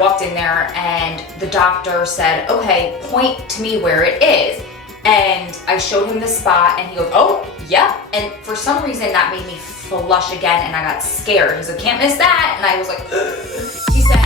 I walked in there and the doctor said, okay, point to me where it is. And I showed him the spot and he goes, oh, yeah. And for some reason that made me flush again and I got scared. He said, can't miss that. And I was like, ugh. He said,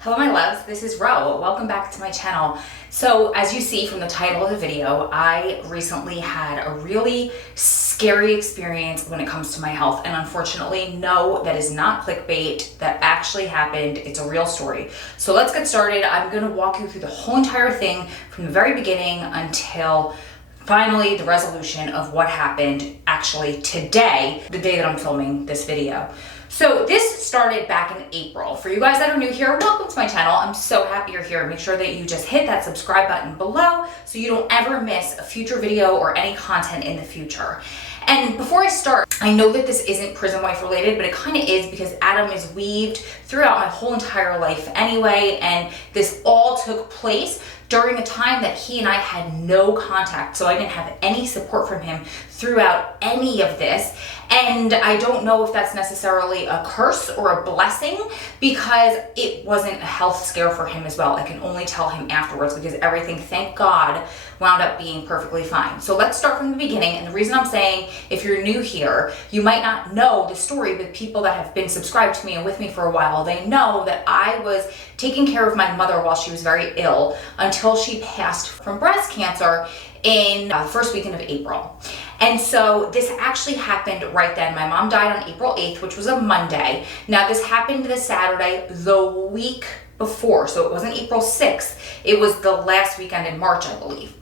hello my loves, this is Ro. Welcome back to my channel. So as you see from the title of the video, I recently had a really scary experience when it comes to my health. And unfortunately, no, that is not clickbait. That actually happened. It's a real story. So let's get started. I'm gonna walk you through the whole entire thing from the very beginning until finally the resolution of what happened actually today, the day that I'm filming this video. So this started back in April. For you guys that are new here, welcome to my channel. I'm so happy you're here. Make sure that you just hit that subscribe button below so you don't ever miss a future video or any content in the future. And before I start, I know that this isn't prison wife related, but it kind of is because Adam is weaved throughout my whole entire life anyway, and this all took place during a time that he and I had no contact, so I didn't have any support from him throughout any of this. And I don't know if that's necessarily a curse or a blessing because it wasn't a health scare for him as well. I can only tell him afterwards because everything, thank God, wound up being perfectly fine. So let's start from the beginning. And the reason I'm saying, if you're new here, you might not know the story, but people that have been subscribed to me and with me for a while, they know that I was taking care of my mother while she was very ill until she passed from breast cancer in the first weekend of April. And so this actually happened right then. My mom died on April 8th, which was a Monday. Now this happened the Saturday, the week before. So it wasn't April 6th. It was the last weekend in March, I believe.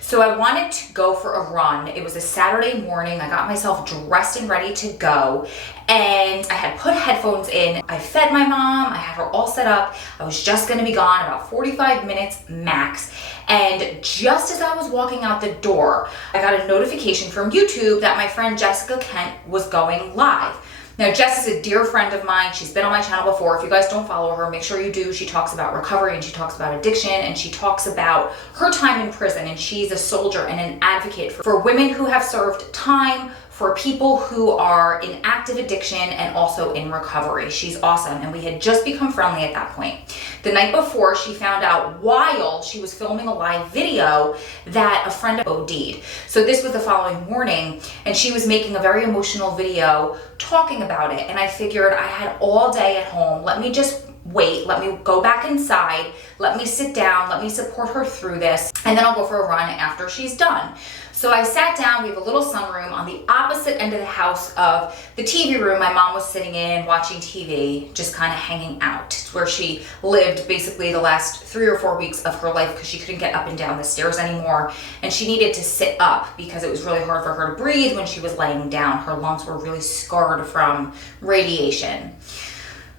So I wanted to go for a run. It was a Saturday morning. I got myself dressed and ready to go. And I had put headphones in. I fed my mom. I had her all set up. I was just gonna be gone about 45 minutes max. And just as I was walking out the door, I got a notification from YouTube that my friend Jessica Kent was going live. Now, Jess is a dear friend of mine. She's been on my channel before. If you guys don't follow her, make sure you do. She talks about recovery and she talks about addiction and she talks about her time in prison, and she's a soldier and an advocate for women who have served time, for people who are in active addiction and also in recovery. She's awesome, and we had just become friendly at that point. The night before, she found out while she was filming a live video that a friend OD'd. So this was the following morning, and she was making a very emotional video talking about it, and I figured I had all day at home. Let me just wait, let me go back inside, let me sit down, let me support her through this, and then I'll go for a run after she's done. So I sat down. We have a little sunroom on the opposite end of the house of the TV room my mom was sitting in watching TV, just kind of hanging out. It's where she lived basically the last 3 or 4 weeks of her life because she couldn't get up and down the stairs anymore, and she needed to sit up because it was really hard for her to breathe when she was laying down. Her lungs were really scarred from radiation.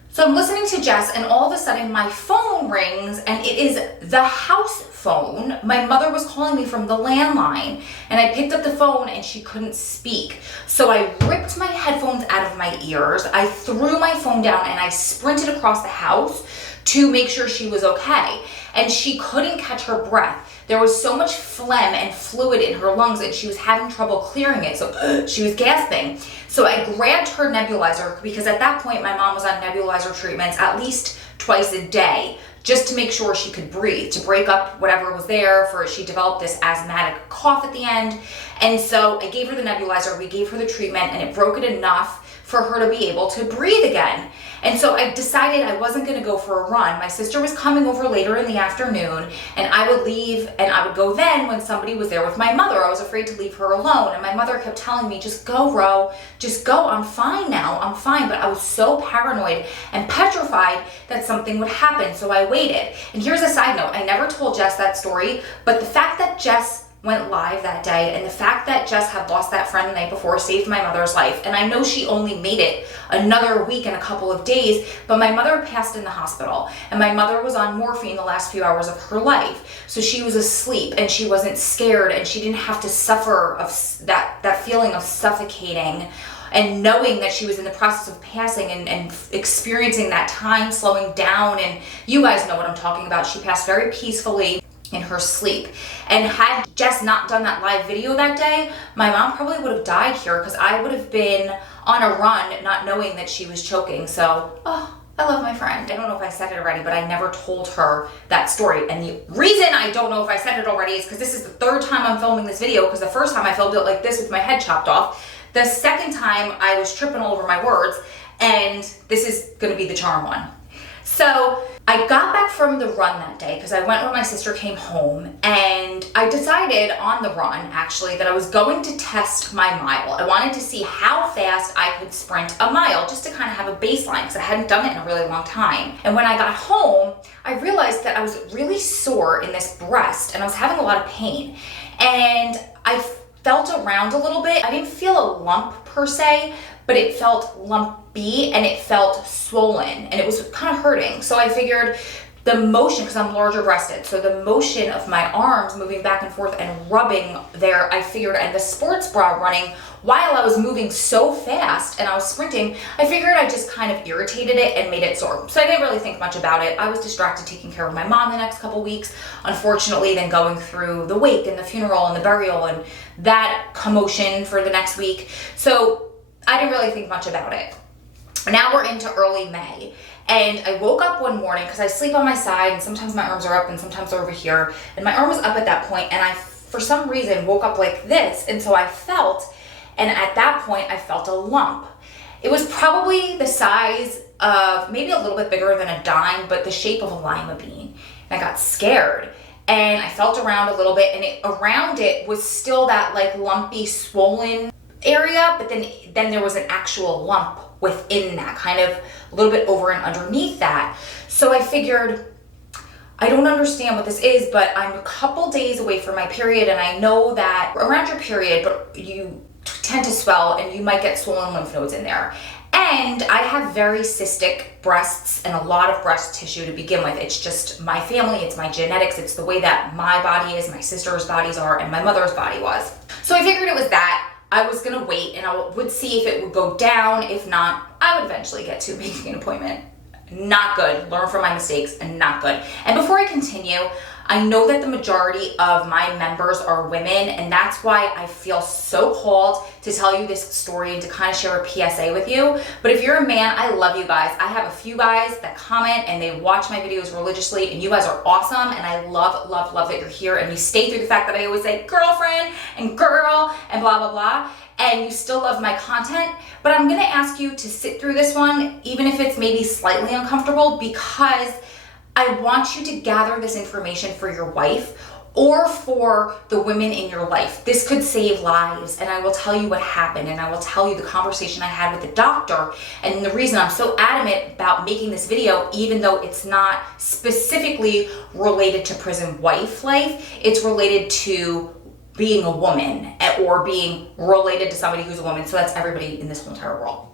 So I'm listening to Jess, and all of a sudden my phone rings, and it is the house phone. My mother was calling me from the landline, and I picked up the phone and she couldn't speak. So I ripped my headphones out of my ears. I threw my phone down and I sprinted across the house to make sure she was okay. And she couldn't catch her breath. There was so much phlegm and fluid in her lungs and she was having trouble clearing it. So she was gasping. So I grabbed her nebulizer because at that point my mom was on nebulizer treatments at least twice a day just to make sure she could breathe, to break up whatever was there. She developed this asthmatic cough at the end. And so I gave her the nebulizer, we gave her the treatment, and it broke it enough for her to be able to breathe again. And so I decided I wasn't gonna go for a run. My sister was coming over later in the afternoon, and I would leave and I would go then when somebody was there with my mother. I was afraid to leave her alone, and my mother kept telling me, just go, Ro, just go, I'm fine now, I'm fine. But I was so paranoid and petrified that something would happen, so I waited. And here's a side note, I never told Jess that story, but the fact that Jess went live that day and the fact that Jess had lost that friend the night before saved my mother's life. And I know she only made it another week and a couple of days, but my mother passed in the hospital, and my mother was on morphine the last few hours of her life. So she was asleep and she wasn't scared, and she didn't have to suffer of that feeling of suffocating and knowing that she was in the process of passing and experiencing that time slowing down. And you guys know what I'm talking about. She passed very peacefully in her sleep. And had Jess not done that live video that day, my mom probably would have died here because I would have been on a run not knowing that she was choking. So, I love my friend. I don't know if I said it already, but I never told her that story. And the reason I don't know if I said it already is because this is the third time I'm filming this video, because the first time I filmed it like this with my head chopped off. The second time I was tripping all over my words, and this is gonna be the charm one. So I got back from the run that day because I went when my sister came home, and I decided on the run actually that I was going to test my mile. I wanted to see how fast I could sprint a mile just to kind of have a baseline because I hadn't done it in a really long time. And when I got home, I realized that I was really sore in this breast and I was having a lot of pain. And I felt around a little bit. I didn't feel a lump per se, but it felt lumpy and it felt swollen and it was kind of hurting. So I figured the motion, because I'm larger breasted, so the motion of my arms moving back and forth and rubbing there, I figured, and the sports bra running while I was moving so fast and I was sprinting, I figured I just kind of irritated it and made it sore. So I didn't really think much about it. I was distracted taking care of my mom the next couple weeks, unfortunately, then going through the wake and the funeral and the burial and that commotion for the next week. So I didn't really think much about it. Now we're into early May, and I woke up one morning because I sleep on my side and sometimes my arms are up and sometimes they're over here, and my arm was up at that point, and I for some reason woke up like this, and so I felt, and at that point I felt a lump. It was probably the size of maybe a little bit bigger than a dime, but the shape of a lima bean, and I got scared. And I felt around a little bit, and around it was still that like lumpy swollen area, but then there was an actual lump within that, kind of a little bit over and underneath that. So I figured, I don't understand what this is, but I'm a couple days away from my period, and I know that around your period, but you tend to swell and you might get swollen lymph nodes in there. And I have very cystic breasts and a lot of breast tissue to begin with. It's just my family, it's my genetics, it's the way that my body is, my sister's bodies are, and my mother's body was. So I figured it was that. I was gonna wait and I would see if it would go down. If not, I would eventually get to making an appointment. Not good. Learn from my mistakes, and not good. And before I continue, I know that the majority of my members are women, and that's why I feel so called to tell you this story and to kind of share a PSA with you. But if you're a man, I love you guys. I have a few guys that comment and they watch my videos religiously, and you guys are awesome, and I love, love, love that you're here and you stay through the fact that I always say girlfriend and girl and blah, blah, blah, and you still love my content. But I'm gonna ask you to sit through this one, even if it's maybe slightly uncomfortable, because I want you to gather this information for your wife or for the women in your life. This could save lives, and I will tell you what happened, and I will tell you the conversation I had with the doctor, and the reason I'm so adamant about making this video, even though it's not specifically related to prison wife life, it's related to being a woman or being related to somebody who's a woman. So that's everybody in this whole entire world.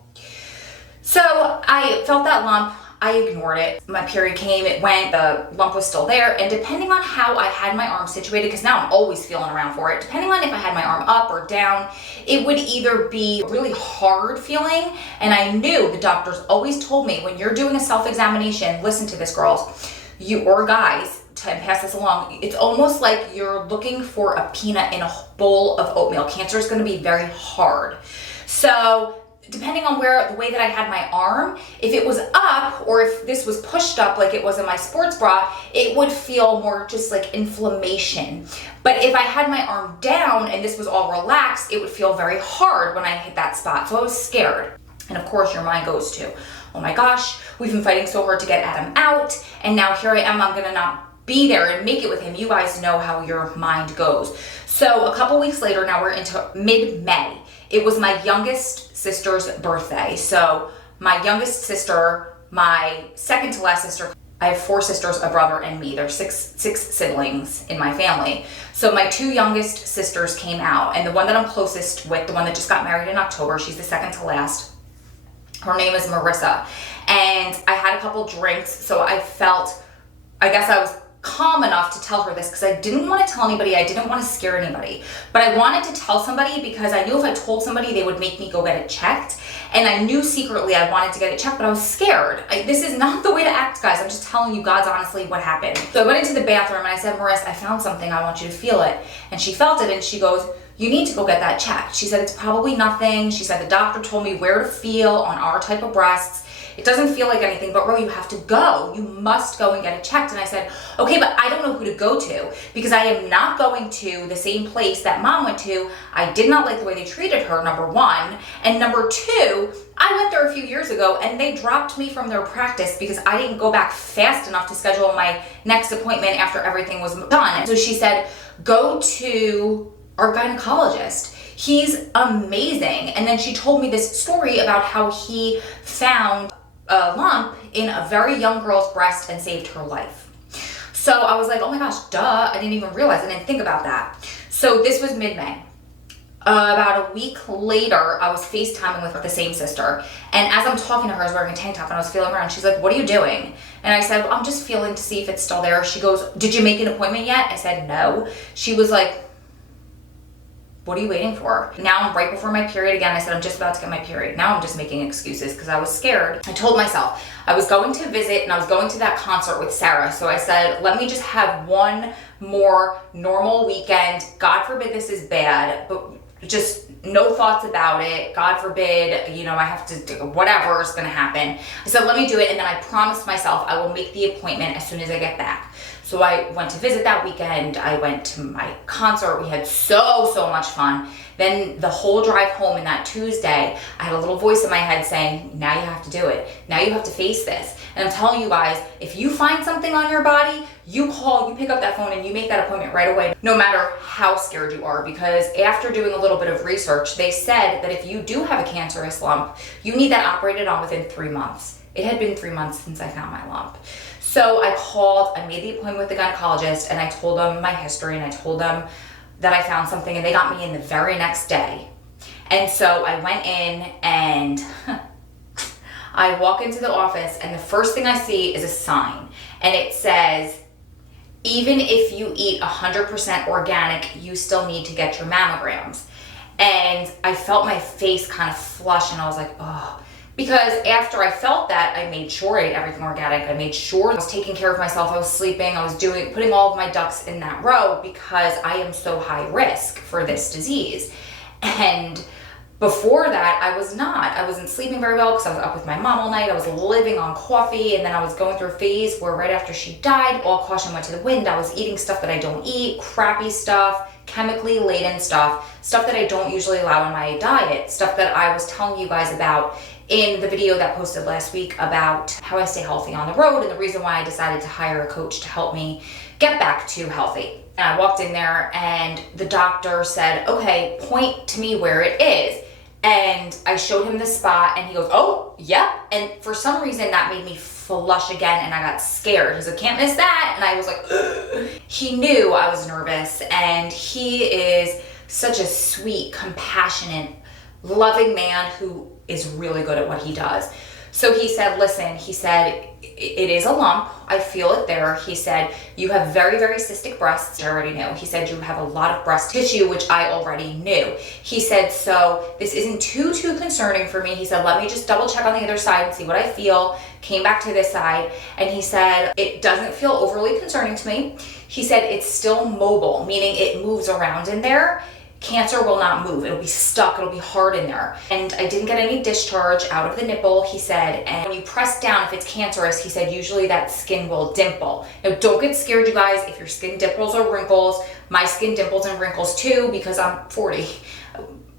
So I felt that lump. I ignored it. My period came, it went, the lump was still there, and depending on how I had my arm situated, because now I'm always feeling around for it, depending on if I had my arm up or down, it would either be really hard feeling, and I knew the doctors always told me, when you're doing a self-examination, listen to this, girls, you or guys, to pass this along, it's almost like you're looking for a peanut in a bowl of oatmeal. Cancer is gonna be very hard. So depending on the way that I had my arm, if it was up or if this was pushed up like it was in my sports bra, it would feel more just like inflammation. But if I had my arm down and this was all relaxed, it would feel very hard when I hit that spot. So I was scared. And of course your mind goes to, oh my gosh, we've been fighting so hard to get Adam out, and now here I am, I'm gonna not be there and make it with him. You guys know how your mind goes. So a couple weeks later, now we're into mid-May. It was my youngest sister's birthday. So my youngest sister, my second to last sister, I have 4 sisters, a brother, and me. There's six siblings in my family. So my 2 youngest sisters came out, and the one that I'm closest with, the one that just got married in October, she's the second to last. Her name is Marissa. And I had a couple drinks, so I guess I was calm enough to tell her this because I didn't want to tell anybody. I didn't want to scare anybody, but I wanted to tell somebody because I knew if I told somebody, they would make me go get it checked. And I knew secretly I wanted to get it checked, but I was scared. This is not the way to act, guys. I'm just telling you, God's honestly what happened. So I went into the bathroom and I said, Marissa, I found something. I want you to feel it. And she felt it and she goes, you need to go get that checked. She said, it's probably nothing. She said, the doctor told me where to feel on our type of breasts. It doesn't feel like anything, but Ro, you have to go. You must go and get it checked. And I said, okay, but I don't know who to go to because I am not going to the same place that mom went to. I did not like the way they treated her, number one. And number two, I went there a few years ago and they dropped me from their practice because I didn't go back fast enough to schedule my next appointment after everything was done. And so she said, go to our gynecologist. He's amazing. And then she told me this story about how he found a lump in a very young girl's breast and saved her life. So I was like, oh my gosh, duh. I didn't even realize. I didn't think about that. So this was mid-May. About a week later, I was FaceTiming with the same sister. And as I'm talking to her, I was wearing a tank top and I was feeling around. She's like, what are you doing? And I said, well, I'm just feeling to see if it's still there. She goes, did you make an appointment yet? I said, no. She was like, what are you waiting for? Now I'm right before my period again. I said, I'm just about to get my period. Now I'm just making excuses because I was scared. I told myself I was going to visit and I was going to that concert with Sarah. So I said, let me just have one more normal weekend. God forbid this is bad, but just no thoughts about it. God forbid, you know, I have to do whatever is going to happen. I said, let me do it. And then I promised myself I will make the appointment as soon as I get back. So I went to visit that weekend. I went to my concert. We had so much fun. Then the whole drive home and that Tuesday, I had a little voice in my head saying, now you have to do it. Now you have to face this. And I'm telling you guys, if you find something on your body, you call, you pick up that phone and you make that appointment right away, no matter how scared you are. Because after doing a little bit of research, they said that if you do have a cancerous lump, you need that operated on within 3 months. It had been 3 months since I found my lump. So I called, I made the appointment with the gynecologist and I told them my history and I told them that I found something and they got me in the very next day. And so I went in and I walk into the office and the first thing I see is a sign and it says, even if you eat 100% organic, you still need to get your mammograms. And I felt my face kind of flush and I was like, oh. Because after I felt that, I made sure I ate everything organic. I made sure I was taking care of myself. I was sleeping. I was putting all of my ducks in that row because I am so high risk for this disease. And before that, I was not. I wasn't sleeping very well because I was up with my mom all night. I was living on coffee. And then I was going through a phase where right after she died, all caution went to the wind. I was eating stuff that I don't eat, crappy stuff, chemically laden stuff that I don't usually allow in my diet, stuff that I was telling you guys about in the video that posted last week about how I stay healthy on the road and the reason why I decided to hire a coach to help me get back to healthy. And I walked in there and the doctor said, okay, point to me where it is. And I showed him the spot and he goes, oh, yep. And for some reason that made me flush again and I got scared. He's like, can't miss that. And I was like, ugh. He knew I was nervous and he is such a sweet, compassionate, loving man who is really good at what he does. So he said, listen, he said, it is a lump. I feel it there. He said, you have very, very cystic breasts. I already knew. He said, you have a lot of breast tissue, which I already knew. He said, so this isn't too concerning for me. He said, let me just double check on the other side and see what I feel. Came back to this side. And he said, it doesn't feel overly concerning to me. He said, it's still mobile, meaning it moves around in there. Cancer will not move. It'll be stuck. It'll be hard in there. And I didn't get any discharge out of the nipple, he said. And when you press down, if it's cancerous, he said, usually that skin will dimple. Now, don't get scared, you guys, if your skin dimples or wrinkles. My skin dimples and wrinkles too, because I'm 40.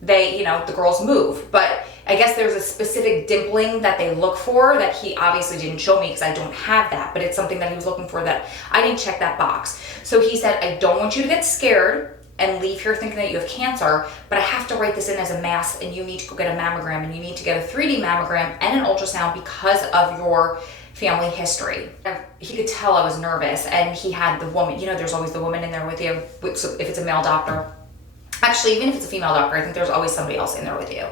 They, you know, the girls move. But I guess there's a specific dimpling that they look for that he obviously didn't show me because I don't have that. But it's something that he was looking for that I didn't check that box. So he said, I don't want you to get scared and leave here thinking that you have cancer, but I have to write this in as a mass and you need to go get a mammogram and you need to get a 3D mammogram and an ultrasound because of your family history. He could tell I was nervous and he had the woman, you know, there's always the woman in there with you, so if it's a male doctor. Actually, even if it's a female doctor, I think there's always somebody else in there with you.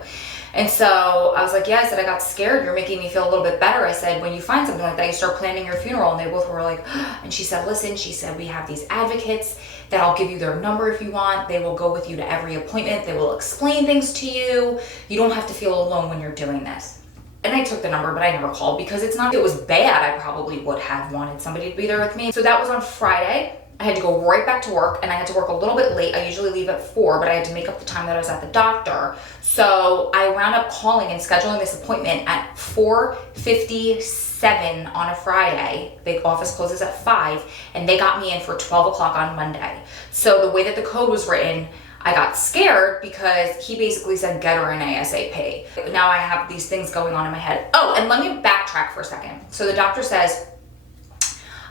And so I was like, yeah, I said, I got scared. You're making me feel a little bit better. I said, when you find something like that, you start planning your funeral. And they both were like, and she said, listen, she said, we have these advocates that'll give you their number if you want. They will go with you to every appointment. They will explain things to you. You don't have to feel alone when you're doing this. And I took the number, but I never called because it's not, if it was bad, I probably would have wanted somebody to be there with me. So that was on Friday. I had to go right back to work, and I had to work a little bit late. I usually leave at 4, but I had to make up the time that I was at the doctor. So I wound up calling and scheduling this appointment at 4:57 on a Friday. The office closes at 5, and they got me in for 12 o'clock on Monday. So the way that the code was written, I got scared because he basically said, get her in ASAP. Now I have these things going on in my head. Oh, and let me backtrack for a second. So the doctor says,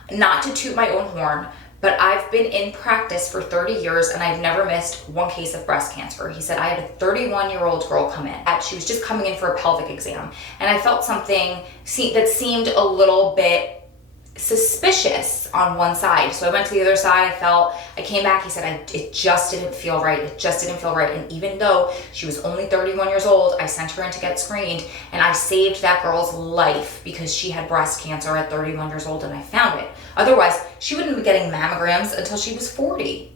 not to toot my own horn, but I've been in practice for 30 years and I've never missed one case of breast cancer. He said I had a 31-year-old girl come in. She was just coming in for a pelvic exam, and I felt something that seemed a little bit suspicious on one side. So I went to the other side. I came back. He said, it just didn't feel right. It just didn't feel right. And even though she was only 31 years old, I sent her in to get screened, and I saved that girl's life because she had breast cancer at 31 years old and I found it. Otherwise, she wouldn't be getting mammograms until she was 40.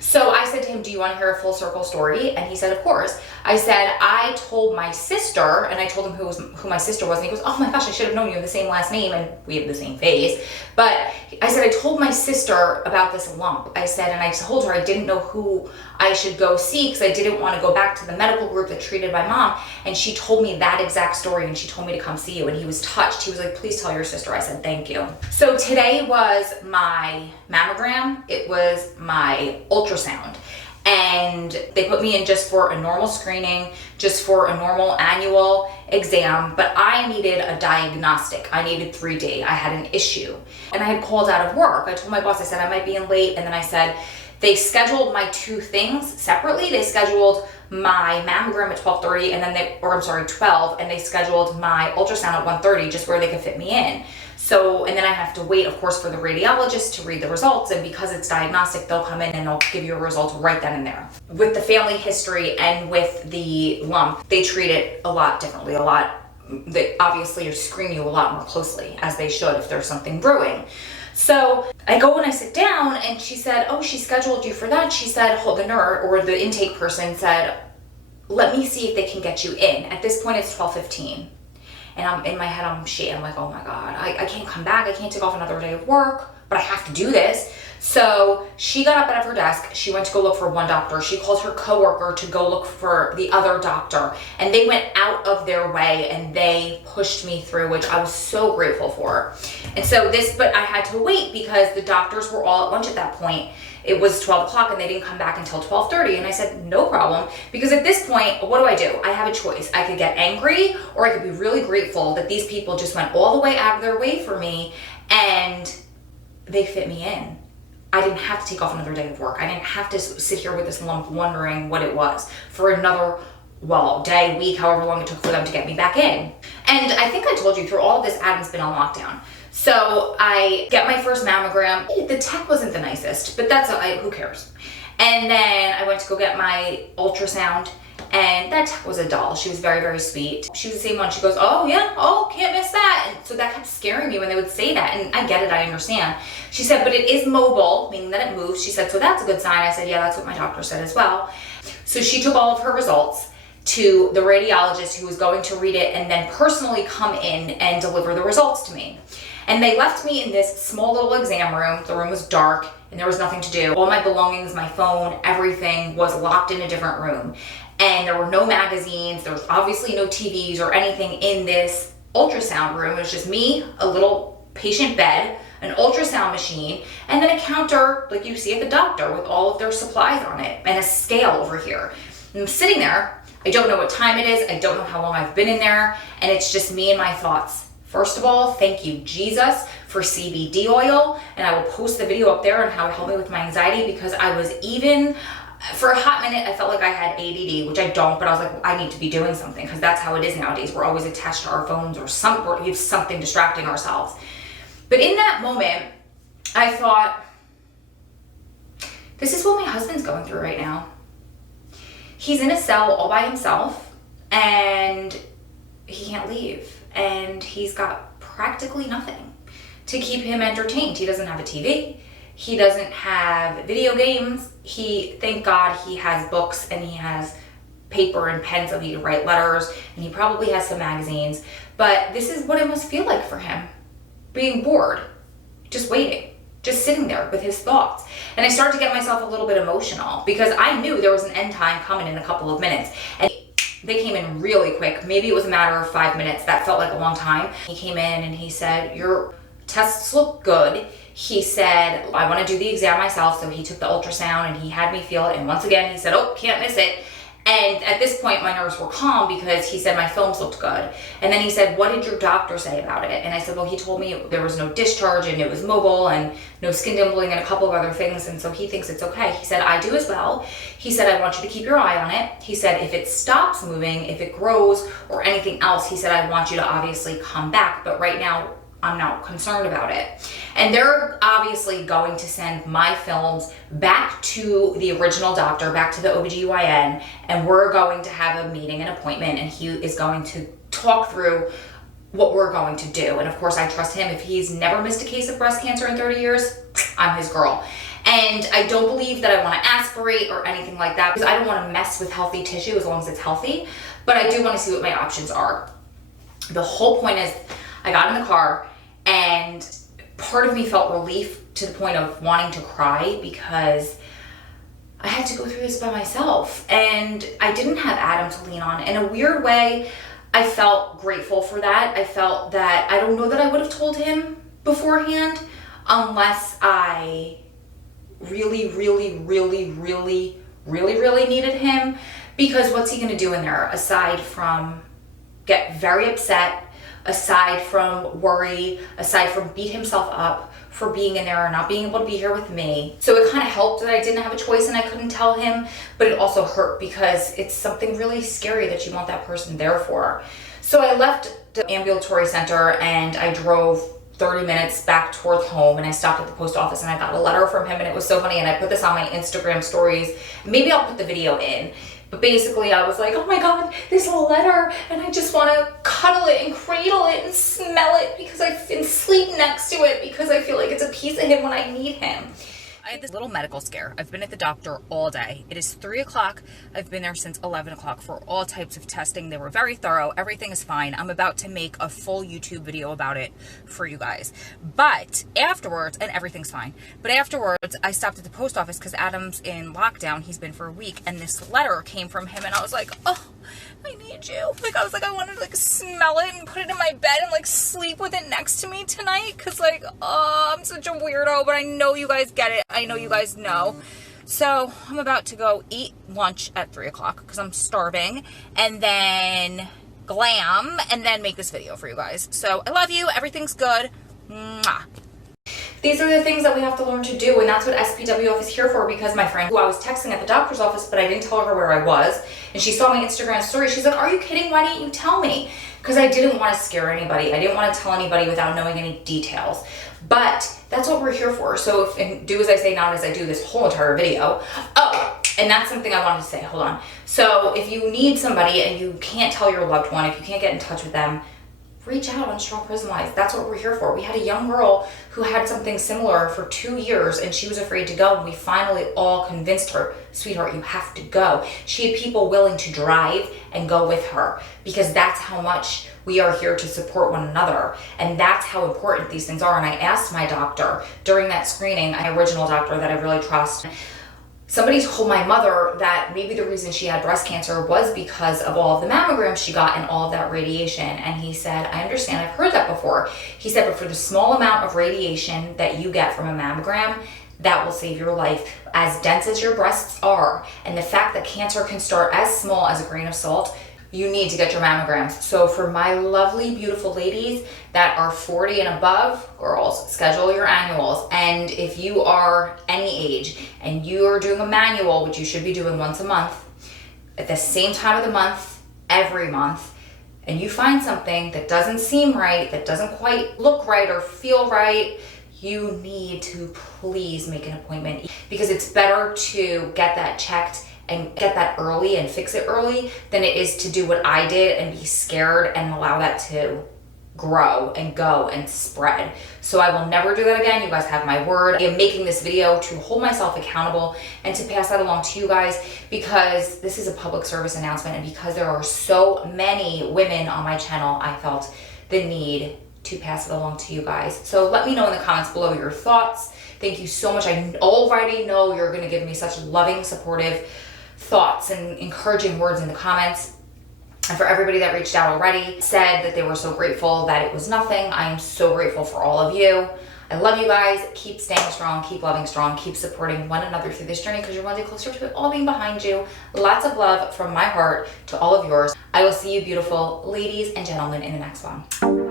So I said to him, do you want to hear a full circle story? And he said, of course. I said, I told my sister, and I told him who my sister was, and he goes, oh my gosh, I should have known you have the same last name, and we have the same face. But I said, I told my sister about this lump. I said, and I told her I didn't know who I should go see because I didn't want to go back to the medical group that treated my mom. And she told me that exact story, and she told me to come see you. And he was touched. He was like, please tell your sister. I said, thank you. So today was my mammogram. It was my ultrasound. And they put me in just for a normal screening, just for a normal annual exam, but I needed a diagnostic. I needed 3D. I had an issue. And I had called out of work. I told my boss, I said I might be in late, and then I said, they scheduled my two things separately. They scheduled my mammogram at 12:30 and then 12, and they scheduled my ultrasound at 1:30 just where they could fit me in. So, and then I have to wait, of course, for the radiologist to read the results, and because it's diagnostic, they'll come in and they'll give you a result right then and there. With the family history and with the lump, they treat it a lot differently, they obviously screen you a lot more closely, as they should if there's something brewing. So I go and I sit down, and she said, oh, she scheduled you for that. She said, the nurse or the intake person said, let me see if they can get you in. At this point, it's 12:15. And I'm in my head, I'm shaking. I'm like, oh my God, I can't come back. I can't take off another day of work, but I have to do this. So she got up out of her desk. She went to go look for one doctor. She called her coworker to go look for the other doctor. And they went out of their way and they pushed me through, which I was so grateful for. And so but I had to wait because the doctors were all at lunch at that point. It was 12 o'clock and they didn't come back until 12:30. And I said, no problem. Because at this point, what do? I have a choice. I could get angry, or I could be really grateful that these people just went all the way out of their way for me and they fit me in. I didn't have to take off another day of work. I didn't have to sit here with this lump wondering what it was for another, day, week, however long it took for them to get me back in. And I think I told you through all of this, Adam's been on lockdown. So I get my first mammogram. The tech wasn't the nicest, but who cares? And then I went to go get my ultrasound, and that tech was a doll. She was very, very sweet. She was the same one. She goes, oh yeah, can't miss that. And so that kept scaring me when they would say that. And I get it, I understand. She said, but it is mobile, meaning that it moves. She said, so that's a good sign. I said, yeah, that's what my doctor said as well. So she took all of her results to the radiologist who was going to read it and then personally come in and deliver the results to me. And they left me in this small little exam room. The room was dark and there was nothing to do. All my belongings, my phone, everything was locked in a different room. And there were no magazines. There was obviously no TVs or anything in this ultrasound room. It was just me, a little patient bed, an ultrasound machine, and then a counter like you see at the doctor with all of their supplies on it, and a scale over here. And I'm sitting there. I don't know what time it is. I don't know how long I've been in there. And it's just me and my thoughts. First of all, thank you, Jesus, for CBD oil. And I will post the video up there on how it helped me with my anxiety, because I was for a hot minute, I felt like I had ADD, which I don't, but I was like, I need to be doing something, because that's how it is nowadays. We're always attached to our phones or we have something distracting ourselves. But in that moment, I thought, this is what my husband's going through right now. He's in a cell all by himself and he can't leave, and he's got practically nothing to keep him entertained. He doesn't have a TV. He doesn't have video games. Thank God he has books and he has paper and pens so he can write letters, and he probably has some magazines. But this is what it must feel like for him, being bored, just waiting, just sitting there with his thoughts. And I started to get myself a little bit emotional because I knew there was an end time coming in a couple of minutes. And they came in really quick. Maybe it was a matter of 5 minutes. That felt like a long time. He came in and he said, "Your tests look good." He said, "I want to do the exam myself." So he took the ultrasound and he had me feel it. And once again, he said, "Oh, can't miss it." And at this point, my nerves were calm because he said my films looked good. And then he said, "What did your doctor say about it?" And I said, "Well, he told me there was no discharge and it was mobile and no skin dimpling and a couple of other things. And so he thinks it's okay." He said, "I do as well." He said, "I want you to keep your eye on it." He said, "If it stops moving, if it grows or anything else," he said, "I want you to obviously come back. But right now, I'm not concerned about it." And they're obviously going to send my films back to the original doctor, back to the OBGYN, and we're going to have a meeting, an appointment, and he is going to talk through what we're going to do. And of course, I trust him. If he's never missed a case of breast cancer in 30 years, I'm his girl. And I don't believe that I want to aspirate or anything like that because I don't want to mess with healthy tissue as long as it's healthy. But I do want to see what my options are. The whole point is I got in the car and part of me felt relief to the point of wanting to cry because I had to go through this by myself and I didn't have Adam to lean on. In a weird way, I felt grateful for that. I felt that I don't know that I would have told him beforehand unless I really needed him, because what's he going to do in there aside from get very upset, aside from worry, aside from beat himself up for being in there and not being able to be here with me. So it kind of helped that I didn't have a choice and I couldn't tell him, but it also hurt because it's something really scary that you want that person there for. So I left the ambulatory center and I drove 30 minutes back towards home, and I stopped at the post office and I got a letter from him, and it was so funny, and I put this on my Instagram stories. Maybe I'll put the video in. But basically I was like, "Oh my God, this letter," and I just want to cuddle it and cradle it and smell it because and sleep next to it because I feel like it's a piece of him when I need him. I had this little medical scare. I've been at the doctor all day. It is 3 o'clock. I've been there since 11 o'clock for all types of testing. They were very thorough. Everything is fine. I'm about to make a full YouTube video about it for you guys. But afterwards, and everything's fine, but afterwards I stopped at the post office because Adam's in lockdown. He's been for a week, and this letter came from him, and I was like, "Oh, I need you." Like, I was like, I wanted to like smell it and put it in my bed and like sleep with it next to me tonight. Cause like, I'm such a weirdo, but I know you guys get it. I know you guys know. So I'm about to go eat lunch at 3 o'clock because I'm starving, and then glam, and then make this video for you guys. So I love you. Everything's good. Mwah. These are the things that we have to learn to do, and that's what SPWF is here for, because my friend who I was texting at the doctor's office, but I didn't tell her where I was, and she saw my Instagram story, she's like, "Are you kidding? Why didn't you tell me?" Because I didn't want to scare anybody. I didn't want to tell anybody without knowing any details. But that's what we're here for. So and do as I say, not as I do, this whole entire video. Oh, and that's something I wanted to say. Hold on. So if you need somebody and you can't tell your loved one, if you can't get in touch with them, reach out on Strong Prison Wise. That's what we're here for. We had a young girl who had something similar for 2 years and she was afraid to go, and we finally all convinced her, "Sweetheart, you have to go." She had people willing to drive and go with her because that's how much we are here to support one another, and that's how important these things are. And I asked my doctor during that screening, my original doctor that I really trust, somebody told my mother that maybe the reason she had breast cancer was because of all of the mammograms she got and all of that radiation. And he said, "I understand, I've heard that before." He said, "But for the small amount of radiation that you get from a mammogram, that will save your life. As dense as your breasts are, and the fact that cancer can start as small as a grain of salt, you need to get your mammograms." So for my lovely, beautiful ladies that are 40 and above, girls, schedule your annuals. And if you are any age and you are doing a manual, which you should be doing once a month, at the same time of the month, every month, and you find something that doesn't seem right, that doesn't quite look right or feel right, you need to please make an appointment, because it's better to get that checked and get that early and fix it early than it is to do what I did and be scared and allow that to grow and go and spread. So I will never do that again. You guys have my word. I am making this video to hold myself accountable and to pass that along to you guys, because this is a public service announcement, and because there are so many women on my channel, I felt the need to pass it along to you guys. So let me know in the comments below your thoughts. Thank you so much. I already know you're going to give me such loving, supportive thoughts and encouraging words in the comments. And for everybody that reached out already, said that they were so grateful that it was nothing, I am so grateful for all of you. I love you guys. Keep staying strong, keep loving strong, keep supporting one another through this journey, because you're one day closer to it all being behind you. Lots of love from my heart to all of yours. I will see you beautiful ladies and gentlemen in the next one.